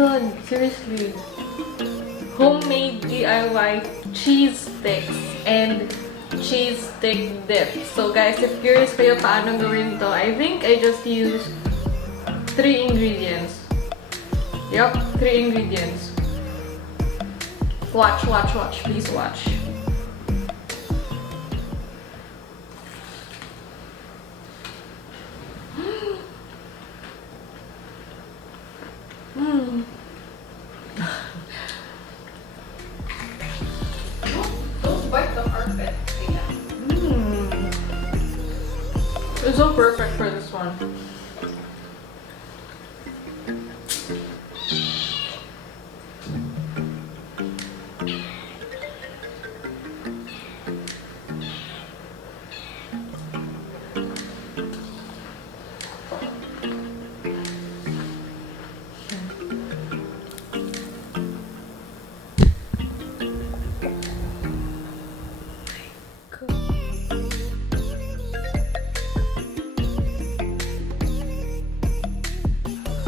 god, seriously. Homemade DIY cheese sticks and cheese stick dip. So guys, if curious kayo paano gawin to, I think I just use 3 ingredients. Yup, 3 ingredients. Watch, watch, watch. Please watch. Don't bite the carpet. It's so perfect for this one.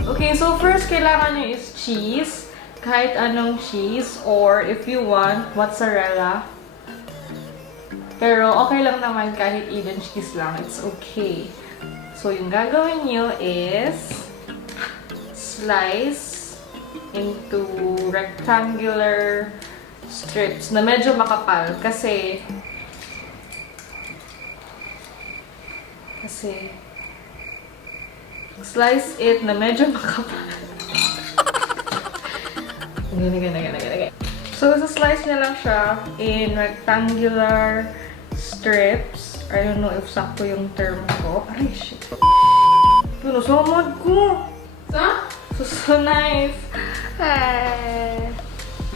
Okay, so first kailangan nyo is cheese. Kahit anong cheese, or if you want, mozzarella. Pero okay lang naman kahit even cheese lang. It's okay. So yung gagawin nyo is slice into rectangular strips na medyo makapal. Kasi slice it na medyo makapal. So, slice niya lang siya in rectangular strips. I don't know if sakto yung term ko. Aray, shit. Pinusumod ko. So, knife. Ay.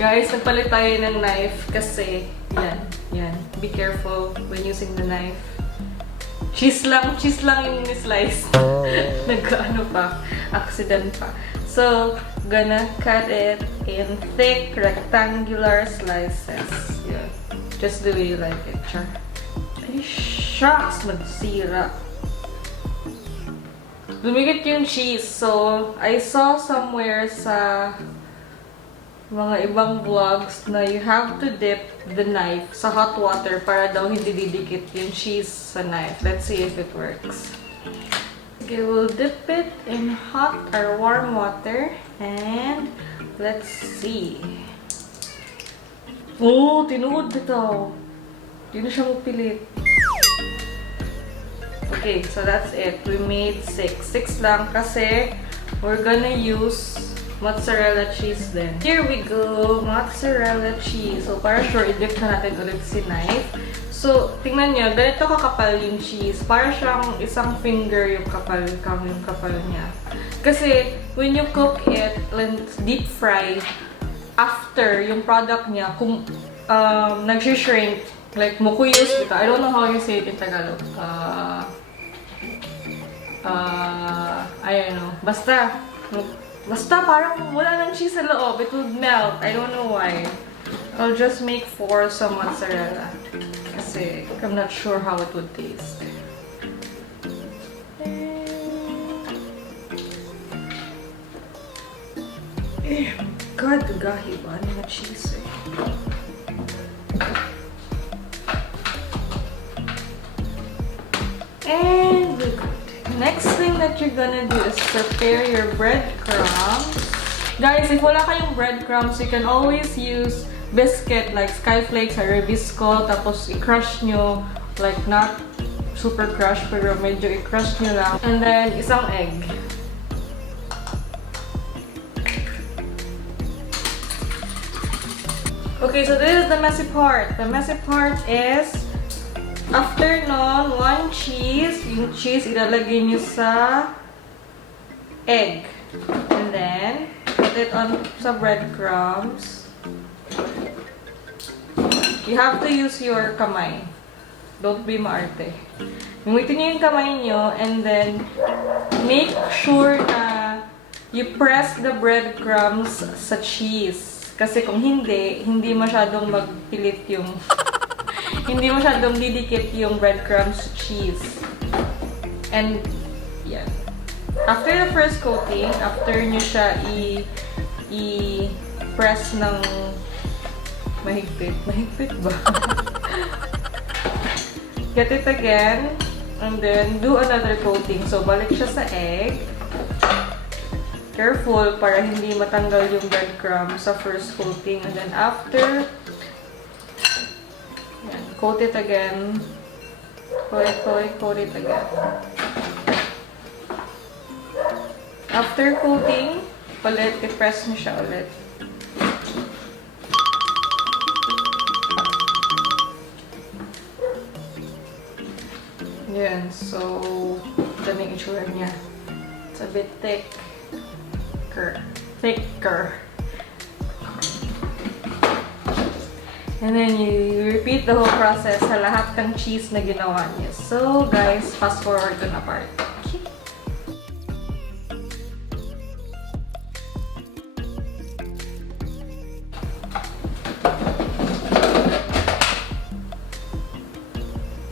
Guys, nagpalit tayo ng knife kasi, yan. Be careful when using the knife. Cheese lang yung slice. Nagkaano pa, accident pa. So, gonna cut it in thick rectangular slices. Yeah. Just the way you like it, char. Ay, shucks, magsira. Lumikit yung cheese. So, I saw somewhere sa mga ibang vlogs na you have to dip the knife sa hot water para daw hindi didikit yung cheese sa knife. Let's see if it works. Okay, we'll dip it in hot or warm water and let's see. Oh, tinuod bitaw. Hindi na siya mapilit. Okay, so that's it. We made 6. 6 lang kasi we're gonna use mozzarella cheese then. Here we go, mozzarella cheese. So, para sure, i-dip na natin ulit si knife. So, tingnan nyo, ganito kakapal yung cheese. Para siyang isang finger yung kapal niya. Kasi, when you cook it, deep fry, after yung product niya, kung nag-shrink, like mukuyos, I don't know how you say it in Tagalog. I don't know. Basta parang wala ng cheese sa loob. It would melt. I don't know why. I'll just make 4 some mozzarella. Kasi I'm not sure how it would taste. God, gahi ba? Ano na cheese eh. And we're good. Next thing that you're gonna do is prepare your breadcrumbs. Guys, if wala kayong breadcrumbs, you can always use biscuit like skyflakes or Ribisco. Tapos i-crush nyo, like not super crush, pero medyo i-crush nyo lang. And then, isang egg. Okay, so this is the messy part. The messy part is after nun, 1 cheese. Yung cheese, ilalagay nyo sa egg. And then, put it on sa breadcrumbs. You have to use your kamay. Don't be maarte. Gamitin nyo yung kamay nyo and then make sure na you press the breadcrumbs sa cheese. Kasi kung hindi masyadong magpilit yung hindi masyadong didikit yung breadcrumbs cheese. And, yan. After the first coating, after nyo siya i-press ng mahigpit. Mahigpit ba? Get it again. And then, do another coating. So, balik siya sa egg. Careful para hindi matanggal yung breadcrumbs sa first coating. And then, after, yan, coat it again. Coat it again. After coating, ulit, i-press nyo siya ulit. Yan, so, daming itsura niya. It's a bit thicker. And then, you repeat the whole process sa lahat ng cheese na ginawa niya. So, guys, fast forward to na part. Okay.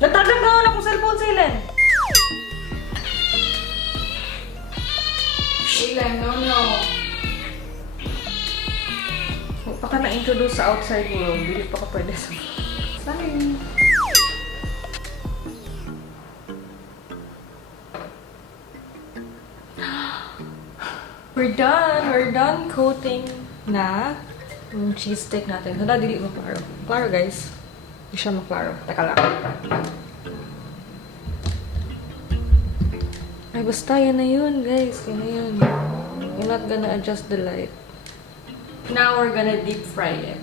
Natagag na wala kong cellphone sa ilan. Ilan? No. Huwag pa ka na-introduce sa outside world. Hindi pa ka pwede sa... Sorry. We're done! We're done coating na yung cheese stick natin. Hala, dili maklaro. Klaro, guys. Hindi siya maklaro. Teka lang. Ay, basta. Yan na yun, guys. Yan na yun. You're not gonna adjust the light. Now, we're gonna deep fry it.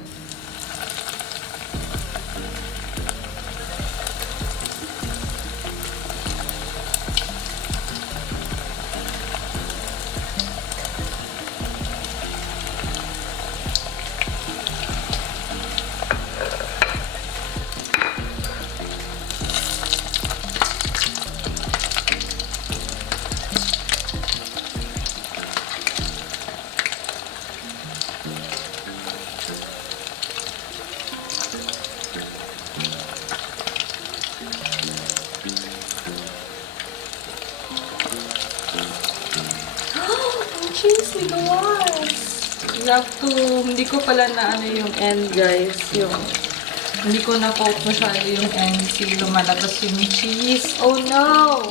Cheese, may gawas! You have to, hindi ko pala na ano yung end, guys. Hindi ko na-coat masyado yung end. Kasi lumalabas yung cheese. Oh no!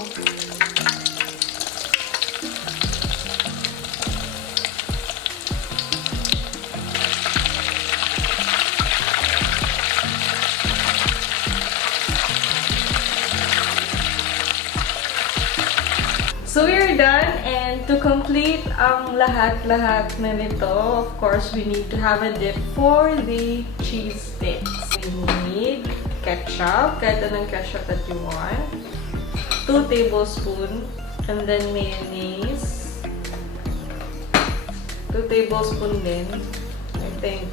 So, we're done, and to complete ang lahat-lahat na nito, of course, we need to have a dip for the cheese sticks. We need ketchup, kahit anong ketchup that you want, 2 tablespoons, and then mayonnaise, 2 tablespoons din, I think.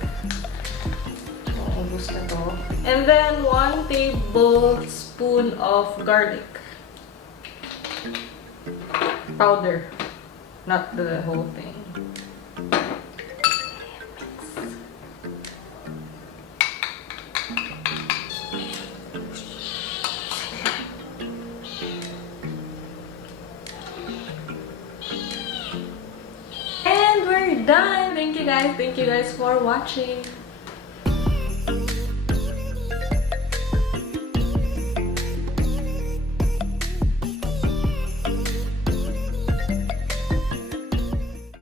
Ubus na to. And then 1 tablespoon of garlic. Powder, not the whole thing. And we're done! Thank you guys for watching.